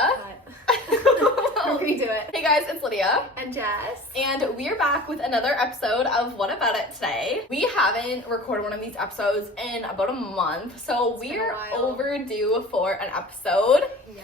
Lydia. How can we do it? Hey guys, it's Lydia. And Jess. And we are back with another episode of What About It today. We haven't recorded one of these episodes in about a month, so we're overdue for an episode. Yeah.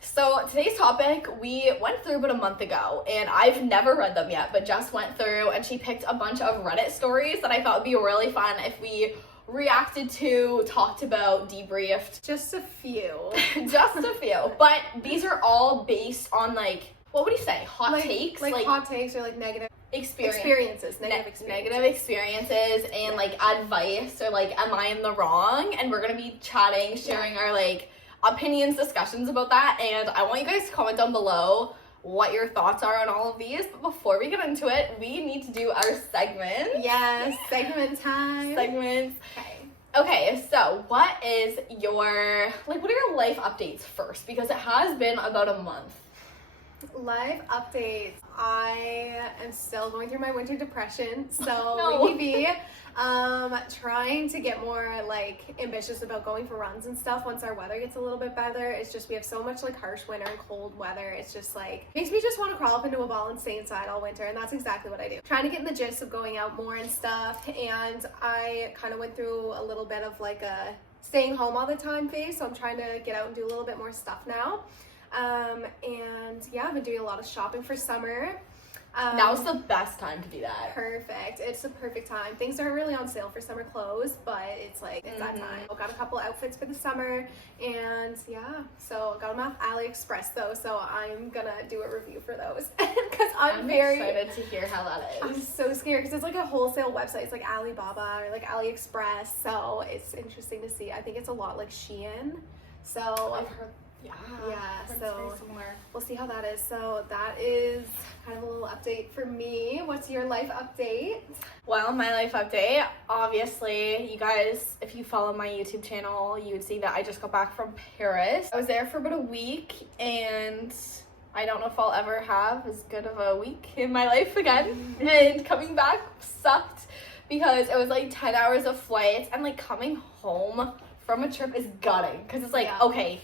So today's topic, we went through about a month ago, and I've never read them yet, but Jess went through and she picked a bunch of Reddit stories that I thought would be really fun if we reacted to, talked about, debriefed. Just a few. Just a few. But these are all based on, like, what would you say? Hot takes? Like hot takes or like negative experiences. Negative experiences and like advice or like, am I in the wrong? And we're going to be chatting, sharing our like opinions, discussions about that. And I want you guys to comment down below what your thoughts are on all of these. But before we get into it, we need to do our segments. Yes, segment time. Segments. Okay, so what are your life updates first? Because it has been about a month. Life updates. I am still going through my winter depression, so No. maybe trying to get more like ambitious about going for runs and stuff once our weather gets a little bit better. It's just we have so much like harsh winter and cold weather. It's just like makes me just want to crawl up into a ball and stay inside all winter, and that's exactly what I do. Trying to get in the gist of going out more and stuff, and I kind of went through a little bit of like a staying home all the time phase, so I'm trying to get out and do a little bit more stuff now. And yeah, I've been doing a lot of shopping for summer. Now's the best time to do that. Perfect. It's the perfect time. Things aren't really on sale for summer clothes, but it's like, it's that time. I've got a couple outfits for the summer, and yeah, so got them off AliExpress though, so I'm gonna do a review for those. Because I'm very excited to hear how that is. I'm so scared because it's like a wholesale website. It's like Alibaba or like AliExpress, so it's interesting to see. I think it's a lot like Shein, so I've heard. Yeah, so we'll see how that is. So that is kind of a little update for me. What's your life update? Well, my life update, obviously, you guys, if you follow my YouTube channel, you would see that I just got back from Paris. I was there for about a week, and I don't know if I'll ever have as good of a week in my life again. And coming back sucked because it was like 10 hours of flights, and like coming home from a trip is gutting because it's like, okay,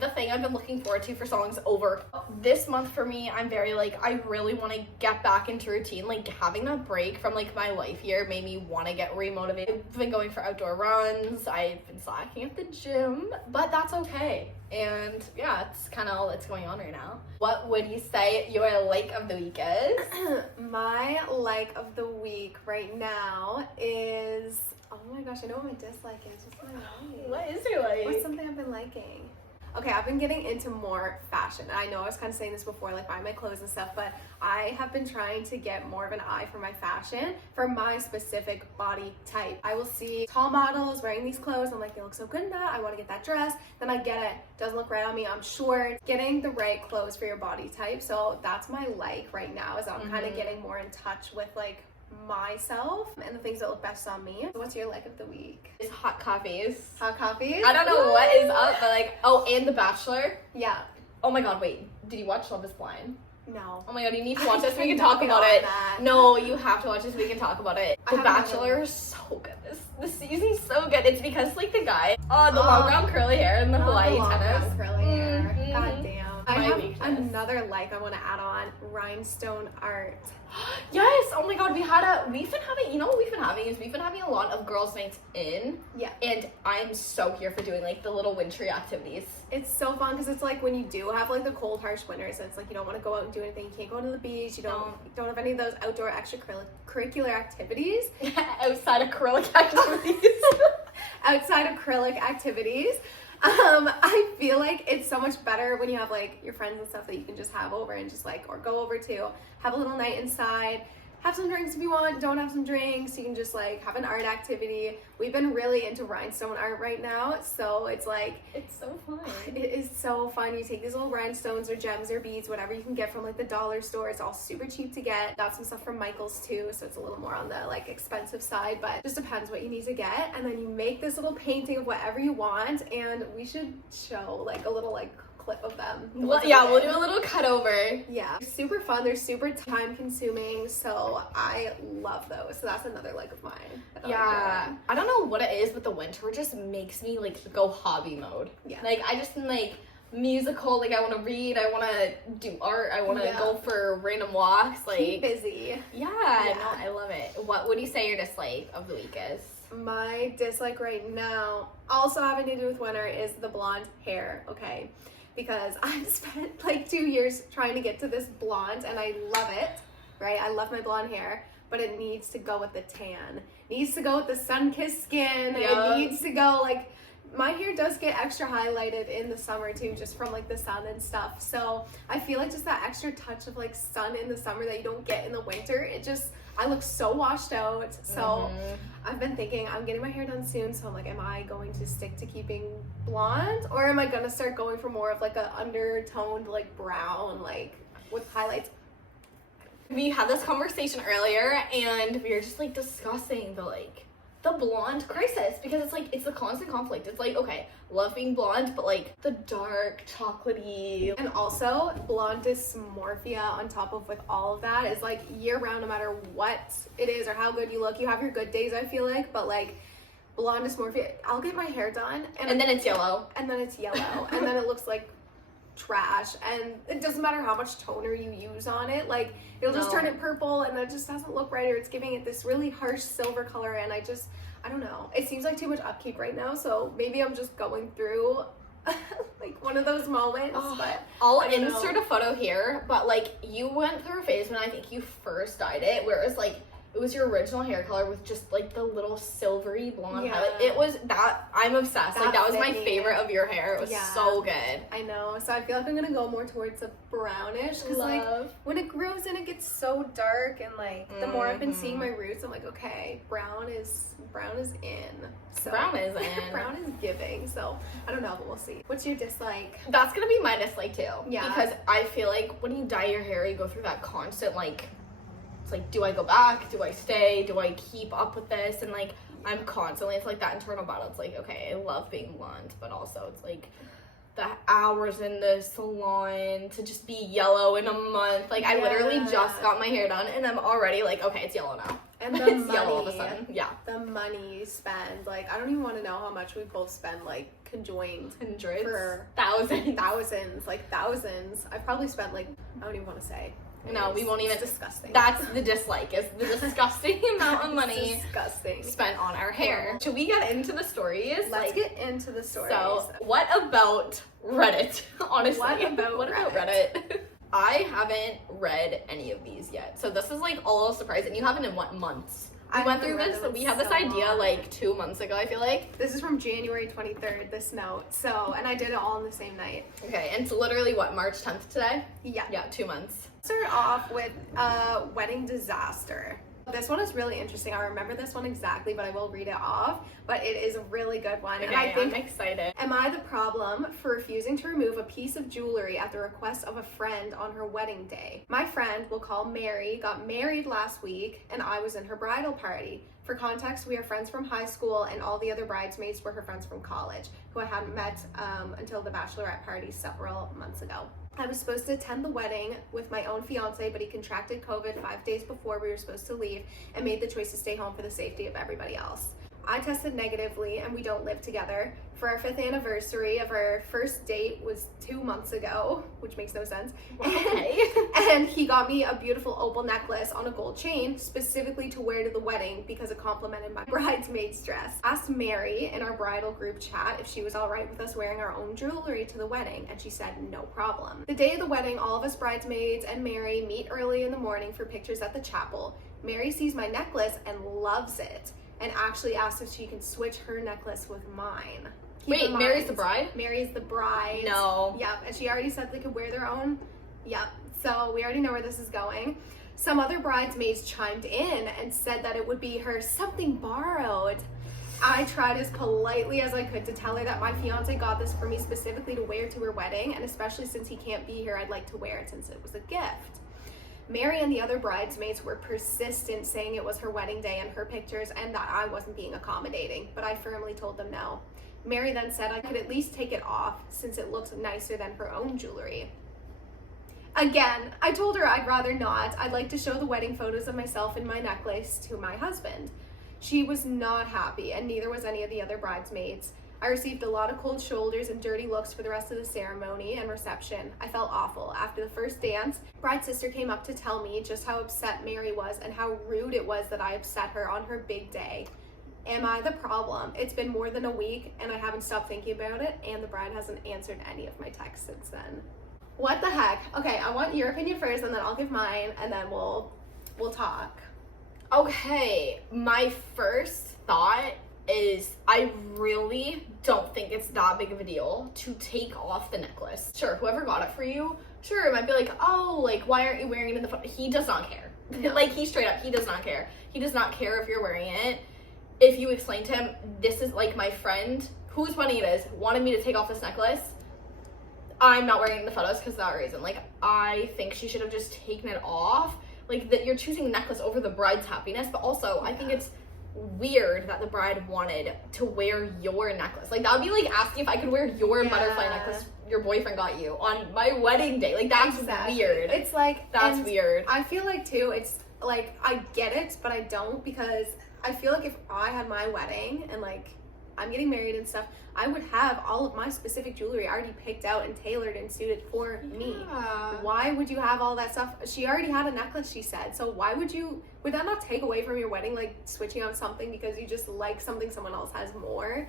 the thing I've been looking forward to for so long is over. This month for me, I'm very like, I really want to get back into routine. Like having that break from like my life here made me want to get remotivated. I've been going for outdoor runs. I've been slacking at the gym, but that's okay. And yeah, it's kind of all that's going on right now. What would you say your like of the week is? My like of the week right now is, oh my gosh, I know what my dislike is. What's my like? What is your like? What's something I've been liking? Okay, I've been getting into more fashion. I know I was kind of saying this before, like buying my clothes and stuff, but I have been trying to get more of an eye for my fashion, for my specific body type. I will see tall models wearing these clothes. I'm like, they look so good in that. I want to get that dress. Then I get it. Doesn't look right on me. I'm short. Getting the right clothes for your body type. So that's my like right now, is I'm kind of getting more in touch with like myself and the things that look best on me. So what's your like of the week? Is hot coffees. Hot coffees? I don't know what is up, but like, oh, and The Bachelor. Yeah. Oh my god, wait. Did you watch Love is Blind? No. Oh my god, you need to watch this so we can talk about it. No, you have to watch this so we can talk about it. The Bachelor is so good. This season's so good. It's because like the guy, the long brown curly hair and the Hawaii tennis. Curly hair. God damn. I have weakness. another like I want to add on, rhinestone art. Yes, oh my god, we've been having a lot of girls' nights in. Yeah. And I'm so here for doing like the little wintry activities. It's so fun because it's like when you do have like the cold, harsh winters, it's like you don't want to go out and do anything. You can't go to the beach. You don't have any of those outdoor extracurricular activities. Outside acrylic activities. Outside acrylic activities. I feel like it's so much better when you have like your friends and stuff that you can just have over and just like, or go over to, have a little night inside, have some drinks if you want, don't have some drinks, you can just like have an art activity. We've been really into rhinestone art right now, so it's like, it's so fun. It is so fun. You take these little rhinestones or gems or beads, whatever you can get from like the dollar store. It's all super cheap to get. Got some stuff from Michael's too, so it's a little more on the like expensive side, but just depends what you need to get. And then you make this little painting of whatever you want, and we should show like a little like clip of them. Well, yeah, we'll do a little cut over. Yeah, super fun. They're super time consuming, so I love those. So that's another like of mine. Yeah, I don't know what it is, but the winter just makes me like go hobby mode. Yeah, like I just like musical, like I want to read, I want to do art, I want to go for random walks, like keep busy. Yeah, no, I love it. What would you say your dislike of the week is? My dislike right now, also having to do with winter, is the blonde hair, okay? Because I've spent like 2 years trying to get to this blonde and I love it, right? I love my blonde hair, but it needs to go with the tan. It needs to go with the sun-kissed skin. It needs to go like, my hair does get extra highlighted in the summer too, just from like the sun and stuff. So I feel like just that extra touch of like sun in the summer that you don't get in the winter, it just, I look so washed out. So I've been thinking I'm getting my hair done soon. So I'm like, am I going to stick to keeping blonde, or am I going to start going for more of like a undertoned like brown, like with highlights? We had this conversation earlier and we were just like discussing the blonde crisis, because it's like, it's a constant conflict. It's like, okay, love being blonde, but like the dark chocolatey, and also blonde dysmorphia on top of with all of that is like year round, no matter what it is or how good you look. You have your good days, I feel like, but like blonde dysmorphia, I'll get my hair done and then it's yellow, and then it looks like trash, and it doesn't matter how much toner you use on it, like it'll just turn it purple, and that just doesn't look right, or it's giving it this really harsh silver color, and I don't know, it seems like too much upkeep right now, so maybe I'm just going through like one of those moments. But I'll insert a photo here, but like you went through a phase when I think you first dyed it where it was like, it was your original hair color with just like the little silvery blonde highlight. It was that, I'm obsessed. Like that was my favorite of your hair. It was so good. I know. So I feel like I'm gonna go more towards a brownish, because like when it grows in, it gets so dark, and like the more I've been seeing my roots, I'm like, okay, brown is in. So brown is in. Brown is giving. So I don't know, but we'll see. What's your dislike? That's gonna be my dislike too. Yeah. Because I feel like when you dye your hair, you go through that constant like, it's like, do I go back? Do I stay? Do I keep up with this? And like, I'm constantly, it's like that internal battle. It's like, okay, I love being blonde, but also it's like the hours in the salon to just be yellow in a month. Like I literally just got my hair done and I'm already like, okay, it's yellow now. And the it's money, yellow all of a sudden. Yeah. The money you spend, like I don't even want to know how much we both spend, like conjoined. Hundreds. For thousands. like thousands. I probably spent like, I don't even want to say. No, we won't even. It's disgusting. That's the dislike, is the disgusting amount of money spent on our hair. Should we get into the stories? Let's get into the stories. So, what about Reddit? Honestly, what about Reddit? I haven't read any of these yet, so this is like all a surprise. And you haven't in what months? We went through this. We had this idea like 2 months ago, I feel like. This is from January 23rd, this note. So, and I did it all on the same night. Okay, and it's literally what, March 10th today? Yeah. Yeah, 2 months. Start off with a wedding disaster. This one is really interesting. I remember this one exactly, but I will read it off. But it is a really good one. Okay, and I think, I'm excited. Am I the problem for refusing to remove a piece of jewelry at the request of a friend on her wedding day? My friend, we'll call Mary, got married last week, and I was in her bridal party. For context, we are friends from high school, and all the other bridesmaids were her friends from college, who I hadn't met until the bachelorette party several months ago. I was supposed to attend the wedding with my own fiance, but he contracted COVID 5 days before we were supposed to leave and made the choice to stay home for the safety of everybody else. I tested negatively, and we don't live together. For our 5th anniversary of our first date was 2 months ago, which makes no sense. Okay. And he got me a beautiful opal necklace on a gold chain specifically to wear to the wedding because it complimented my bridesmaid's dress. Asked Mary in our bridal group chat if she was all right with us wearing our own jewelry to the wedding, and she said no problem. The day of the wedding, all of us bridesmaids and Mary meet early in the morning for pictures at the chapel. Mary sees my necklace and loves it, and actually asked if she can switch her necklace with mine. Wait, Mary's the bride? Mary's the bride. No. Yep, and she already said they could wear their own. Yep, so we already know where this is going. Some other bridesmaids chimed in and said that it would be her something borrowed. I tried as politely as I could to tell her that my fiance got this for me specifically to wear to her wedding, and especially since he can't be here, I'd like to wear it since it was a gift. Mary and the other bridesmaids were persistent, saying it was her wedding day and her pictures, and that I wasn't being accommodating, but I firmly told them no. Mary then said I could at least take it off since it looks nicer than her own jewelry. Again, I told her I'd rather not. I'd like to show the wedding photos of myself in my necklace to my husband. She was not happy, and neither was any of the other bridesmaids. I received a lot of cold shoulders and dirty looks for the rest of the ceremony and reception. I felt awful. After the first dance, bride's sister came up to tell me just how upset Mary was and how rude it was that I upset her on her big day. Am I the problem? It's been more than a week and I haven't stopped thinking about it, and the bride hasn't answered any of my texts since then. What the heck? Okay, I want your opinion first and then I'll give mine and then we'll talk. Okay, my first thought is I really don't think it's that big of a deal to take off the necklace. Sure, whoever got it for you, sure, it might be like, oh, like, why aren't you wearing it in the photo? He does not care. No. Like, he straight up, he does not care. He does not care if you're wearing it. If you explain to him, this is like my friend, whose wedding it is, wanted me to take off this necklace, I'm not wearing it in the photos because of that reason. Like, I think she should have just taken it off. Like, that you're choosing the necklace over the bride's happiness, but also I think it's weird that the bride wanted to wear your necklace. Like, that would be like asking if I could wear your butterfly necklace your boyfriend got you on my wedding day. Like, that's weird. It's like, that's weird. I feel like too, it's like, I get it, but I don't, because I feel like if I had my wedding and like I'm getting married and stuff, I would have all of my specific jewelry already picked out and tailored and suited for me. Why would you have all that stuff? She already had a necklace, she said. So why would that not take away from your wedding, like switching out something because you just like something someone else has more?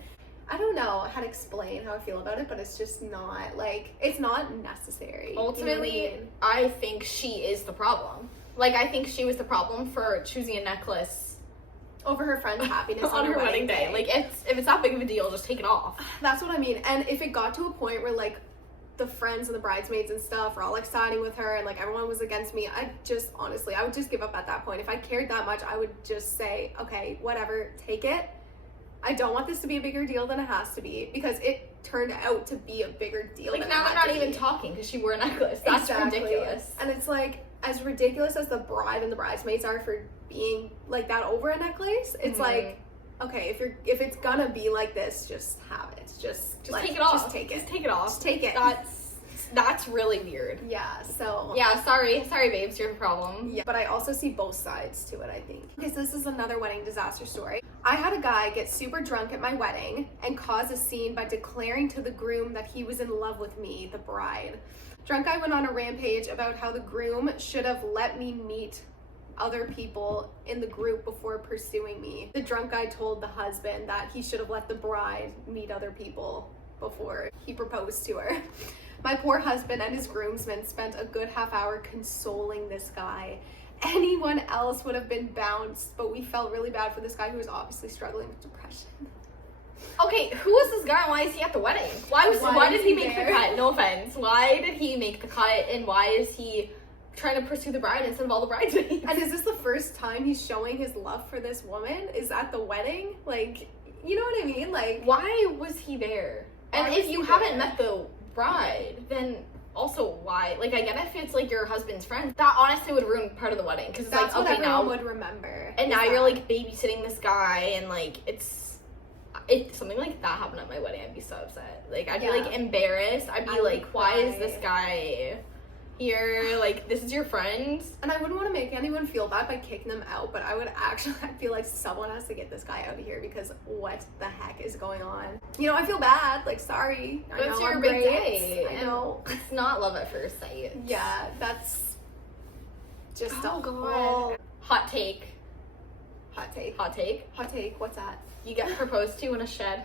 I don't know how to explain how I feel about it, but it's just not, like, it's not necessary. Ultimately, you know what I mean? I think she is the problem. Like, I think she was the problem for choosing a necklace over her friend's happiness on her wedding day. Like, if it's that big of a deal, just take it off. That's what I mean. And if it got to a point where like the friends and the bridesmaids and stuff were all like siding with her and like everyone was against me, I would just give up at that point. If I cared that much, I would just say, okay, whatever, take it. I don't want this to be a bigger deal than it has to be, because it turned out to be a bigger deal. Like, now they're not even talking because she wore a necklace. That's ridiculous. And it's like, as ridiculous as the bride and the bridesmaids are for being like that over a necklace, it's like, okay, if it's gonna be like this, just have it. Just take it off. Just take it. Just take it off. Just take it. That's really weird. Yeah, so... Yeah, sorry babes, you're the problem. Yeah, but I also see both sides to it, I think. Okay, so this is another wedding disaster story. I had a guy get super drunk at my wedding and cause a scene by declaring to the groom that he was in love with me, the bride. Drunk guy went on a rampage about how the groom should have let me meet other people in the group before pursuing me. The drunk guy told the husband that he should have let the bride meet other people before he proposed to her. My poor husband and his groomsmen spent a good half hour consoling this guy. Anyone else would have been bounced, but we felt really bad for this guy who was obviously struggling with depression. Okay, who is this guy and why is he at the wedding? Why did he make the cut? No offense. Why did he make the cut, and why is he trying to pursue the bride instead of all the bridesmaids? And is this the first time he's showing his love for this woman? Is at the wedding? Like, you know what I mean? Like, why was he there? And if you haven't met the bride, then also why? Like, I get if it's like your husband's friend, that honestly would ruin part of the wedding, because it's that's like, what okay, now everyone would remember. And now you're like babysitting this guy, and like if something like that happened at my wedding, I'd be so upset. Like, I'd be like embarrassed. I'd be like, why is this guy here? Like, this is your friend. And I wouldn't want to make anyone feel bad by kicking them out, but I would actually feel like someone has to get this guy out of here, because what the heck is going on? You know, I feel bad. Like, sorry. But it's your big day. I know. It's not love at first sight. Yeah, that's just a whole hot take. Hot take. Hot take. Hot take. What's that? You get proposed to in a shed.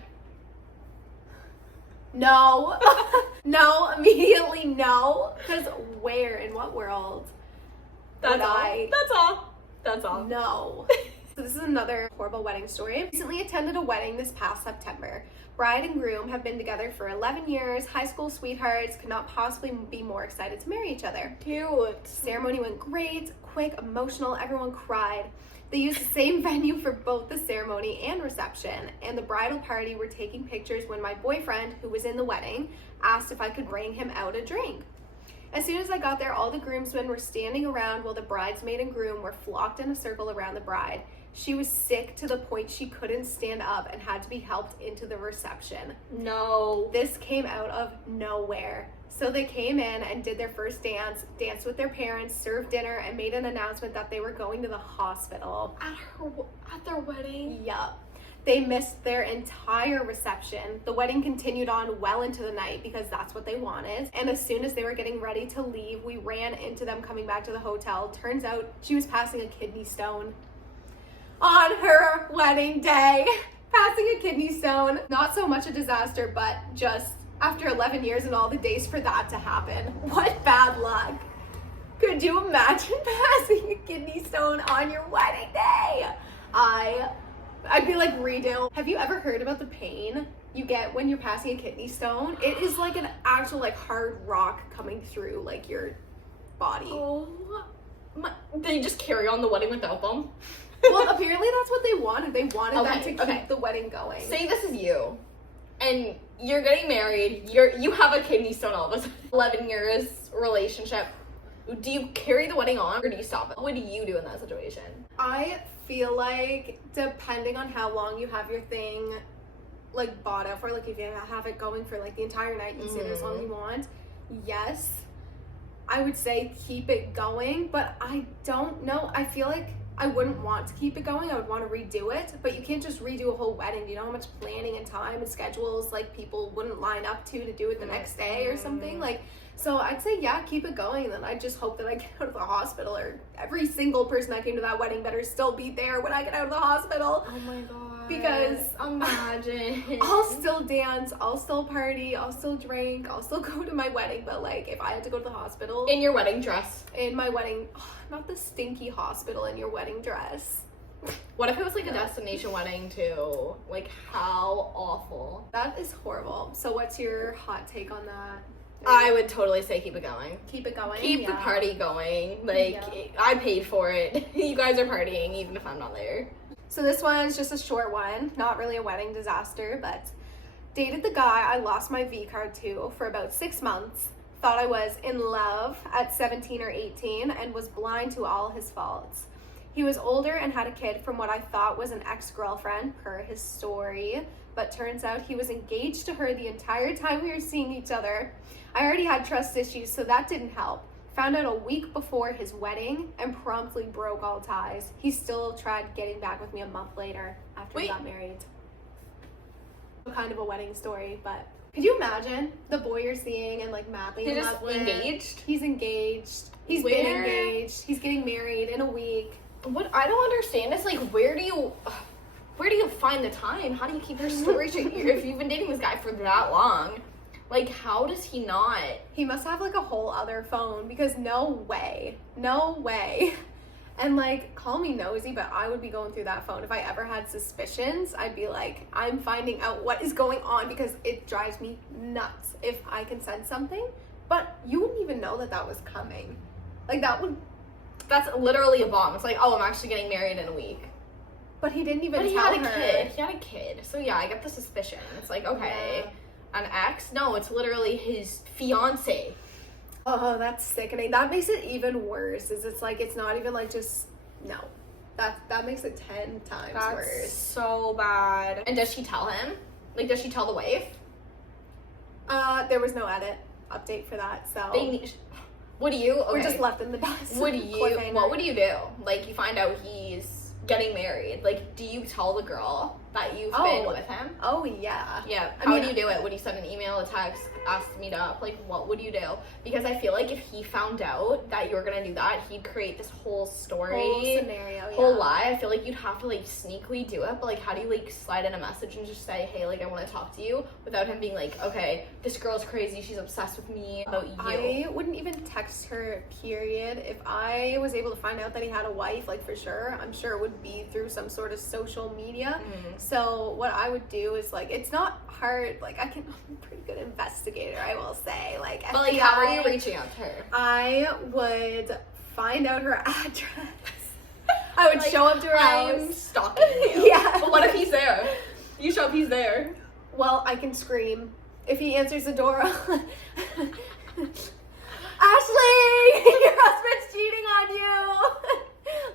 No. No, immediately no. Because where? In what world? That's all. No. So this is another horrible wedding story. Recently attended a wedding this past September. Bride and groom have been together for 11 years. High school sweethearts, could not possibly be more excited to marry each other. Cute. Ceremony went great, quick, emotional, everyone cried. They used the same venue for both the ceremony and reception, and the bridal party were taking pictures when my boyfriend, who was in the wedding, asked if I could bring him out a drink. As soon as I got there, all the groomsmen were standing around while the bridesmaid and groom were flocked in a circle around the bride. She was sick to the point she couldn't stand up and had to be helped into the reception. No. This came out of nowhere. So they came in and did their first dance, danced with their parents, served dinner, and made an announcement that they were going to the hospital. At their wedding? Yup. They missed their entire reception. The wedding continued on well into the night because that's what they wanted. And as soon as they were getting ready to leave, we ran into them coming back to the hotel. Turns out she was passing a kidney stone on her wedding day. Passing a kidney stone. Not so much a disaster, but just after 11 years and all the days for that to happen. What bad luck. Could you imagine passing a kidney stone on your wedding day? I'd be like, redo. Have you ever heard about the pain you get when you're passing a kidney stone? It is like an actual like hard rock coming through like your body. Oh, they just carry on the wedding without them? Well, apparently that's what they wanted. They wanted them to keep the wedding going. Say this is you, and you're getting married. You have a kidney stone all of a sudden. 11 years relationship. Do you carry the wedding on, or do you stop it? What do you do in that situation? I feel like depending on how long you have your thing like bought out for, like if you have it going for like the entire night, you can stay there as long as you want. Yes, I would say keep it going, but I don't know. I feel like I wouldn't want to keep it going. I would want to redo it, but you can't just redo a whole wedding. You know how much planning and time and schedules like people wouldn't line up to do it the next day or something like. So I'd say, yeah, keep it going. And then I just hope that I get out of the hospital, or every single person that came to that wedding better still be there when I get out of the hospital. Oh my god. Because imagine. I'll still dance, I'll still party, I'll still drink, I'll still go to my wedding. But like if I had to go to the hospital. In your wedding dress. In my wedding, not the stinky hospital in your wedding dress. What if it was like a destination wedding too? Like how awful. That is horrible. So what's your hot take on that? I would totally say keep it going. Keep it going. Keep the party going. Like, I paid for it. You guys are partying even if I'm not there. So this one's just a short one. Not really a wedding disaster, but dated the guy I lost my V card to for about 6 months. Thought I was in love at 17 or 18 and was blind to all his faults. He was older and had a kid from what I thought was an ex-girlfriend per his story, but turns out he was engaged to her the entire time we were seeing each other. I already had trust issues, so that didn't help. Found out a week before his wedding and promptly broke all ties. He still tried getting back with me a month later after we got married. Kind of a wedding story, but could you imagine the boy you're seeing and like madly in love with? Engaged? He's engaged. He's been engaged. He's getting married in a week. What I don't understand is like where do you find the time? How do you keep your story straight? If you've been dating this guy for that long, like how does he not? He must have like a whole other phone, because no way. And like, call me nosy, but I would be going through that phone. If I ever had suspicions, I'd be like, I'm finding out what is going on, because it drives me nuts if I can sense something. But you wouldn't even know that was coming. Like that's literally a bomb. It's like, oh, I'm actually getting married in a week. But he didn't even tell her. He had a kid. So yeah, I get the suspicion. It's like, okay, an ex? No, it's literally his fiance. Oh, that's sickening. That makes it even worse. It's like, it's not even like just, no. That makes it 10 times worse. That's so bad. And does she tell him? Like, does she tell the wife? There was no update for that, so. What do you, okay. We're just left in the dust. What would you do? Like, you find out he's getting married. Like, do you tell the girl that you've been with him? Oh, yeah. Yeah. How would you do it? Would you send an email, a text, ask to meet up? Like, what would you do? Because I feel like if he found out that you were gonna do that, he'd create this whole story. Whole scenario, whole lie. I feel like you'd have to, like, sneakily do it. But, like, how do you, like, slide in a message and just say, hey, like, I want to talk to you, without him being like, okay, this girl's crazy. She's obsessed with me about you. I wouldn't even text her, period. If I was able to find out that he had a wife, like, for sure, I'm sure it would be through some sort of social media. So what I would do is, like, it's not hard. Like, I'm a pretty good investigator, I will say. Like, but like, how are you reaching out to her? I would find out her address. I would show up to her house. I'm stalking you. Yeah. But what if he's there? You show up, he's there. Well, I can scream. If he answers the door, Ashley, your husband's cheating on you.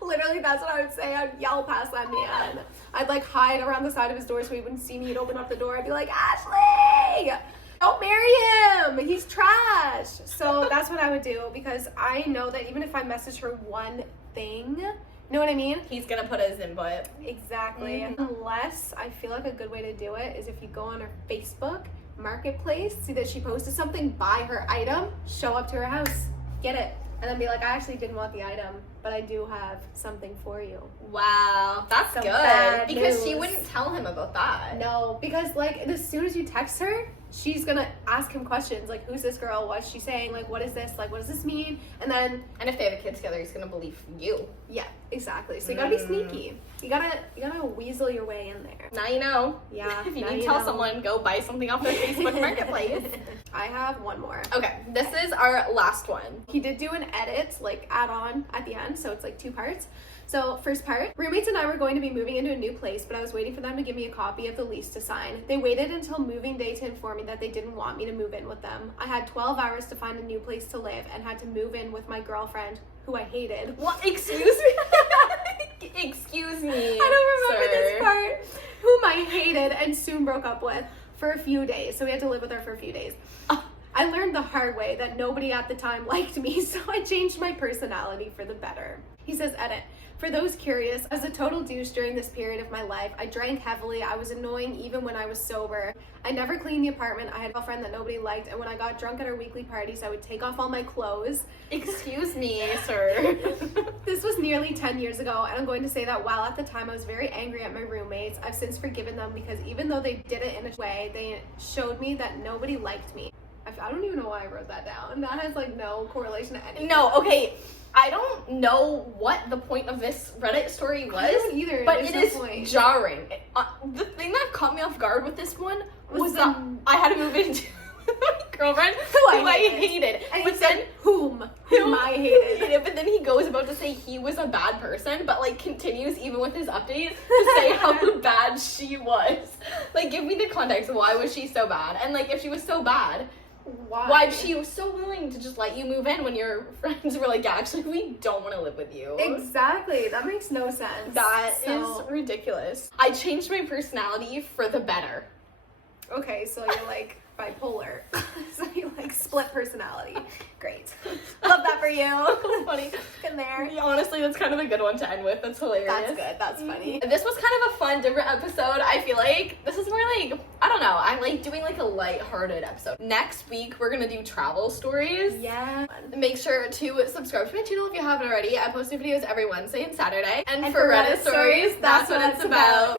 Literally, that's what I would say. I'd yell past that man. I'd like hide around the side of his door so he wouldn't see me. He'd open up the door. I'd be like, Ashley, don't marry him. He's trash. So that's what I would do, because I know that even if I message her one thing, know what I mean? He's gonna put his input. Exactly. Unless I feel like a good way to do it is if you go on her Facebook marketplace, see that she posted something, buy her item, show up to her house, get it, and then be like, I actually didn't want the item, but I do have something for you. Wow, that's Some good. bad Because she news. wouldn't tell him about that. No, because like as soon as you text her, she's gonna ask him questions like, who's this girl? What's she saying? Like, what is this? Like, what does this mean? And then, And if they have a kid together, he's gonna believe you. yeah, exactly. So you gotta be sneaky. You gotta weasel your way in there. Now you know. Yeah. If you now need to you tell know. someone, go buy something off their Facebook marketplace. I have one more. Okay, this is our last one. He did do an edit, like add-on at the end, so it's like 2 parts. So first part, roommates and I were going to be moving into a new place, but I was waiting for them to give me a copy of the lease to sign. They waited until moving day to inform me that they didn't want me to move in with them. I had 12 hours to find a new place to live and had to move in with my girlfriend, who I hated. What? Excuse me? Excuse me. I don't remember sir. this part. Whom I hated and soon broke up with for a few days. So we had to live with her for a few days. I learned the hard way that nobody at the time liked me, so I changed my personality for the better. He says, edit. For those curious, I was a total douche during this period of my life. I drank heavily. I was annoying even when I was sober. I never cleaned the apartment. I had a girlfriend that nobody liked, and when I got drunk at our weekly parties, I would take off all my clothes. Excuse me, sir. This was nearly 10 years ago, and I'm going to say that while at the time I was very angry at my roommates, I've since forgiven them because even though they did it in a way, they showed me that nobody liked me. I don't even know why I wrote that down. That has like no correlation to anything. No, okay. I don't know what the point of this Reddit story was. I don't either. But There's it no is point. jarring. The thing that caught me off guard with this one was the- that I had to move into my girlfriend Who I who I hated. hated. And But he then said, whom I hated. But then he goes about to say he was a bad person, but like continues even with his update to say how bad she was. Like, give me the context. Why was she so bad? And like, if she was so bad, why she was so willing to just let you move in when your friends were like, yeah, actually, we don't want to live with you. Exactly. That makes no sense. That So- is ridiculous. I changed my personality for the better. Okay, so you're like bipolar. So you like split personality. Great. Love that for you. Funny. In there. Yeah, honestly, that's kind of a good one to end with. That's hilarious. That's good. That's funny. This was kind of a fun, different episode. I feel like this is more like, I don't know, I like doing like a light-hearted episode. Next week, we're gonna do travel stories. Yeah. Make sure to subscribe to my channel if you haven't already. I post new videos every Wednesday and Saturday. And And for Reddit stories, that's what it's about.